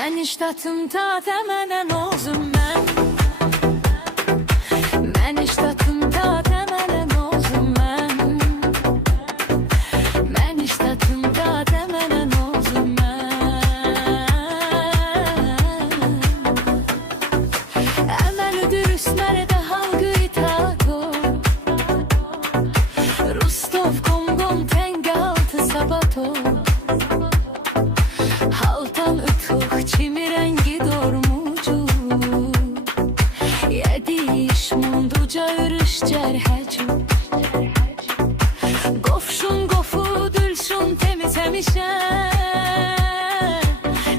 Mən iştatım ta təmələn ozum mən. Mən iştatım ta təmələn ozum mən. Mən iştatım ta təmələn ozum mən. Əməli dürüst mərdə halqı itaat ol. Rostov, Kongon, tenge altı sabat ol. Haltan ıtık çimi rengi dormucu. Yedi iş munduca ürüş cerhecu. Qofşun qofu dülşun temiz həmişən.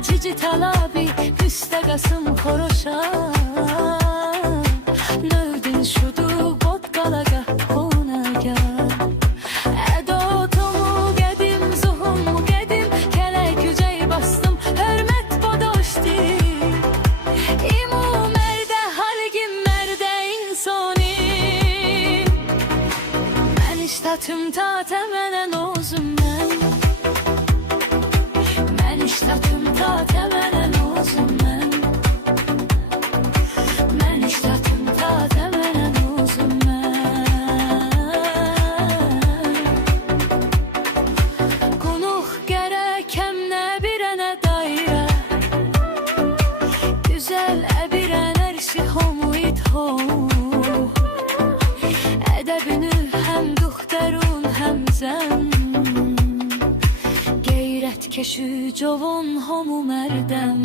Cici talabi üstə qasım xoroşan. Növdün şudu bot qalaqa qonaga. İştatım ta təmələn ozum mən. Mən iştatım ta təmələn ozum mən. Mən iştatım ta təmələn ozum mən. Qonuq gərəkəm nə birənə dairə. Güzel əbirən ərşi homuid hom. Ədəbini həm duxtarun həm zən. Geyrət keşü covun homu mərdəm.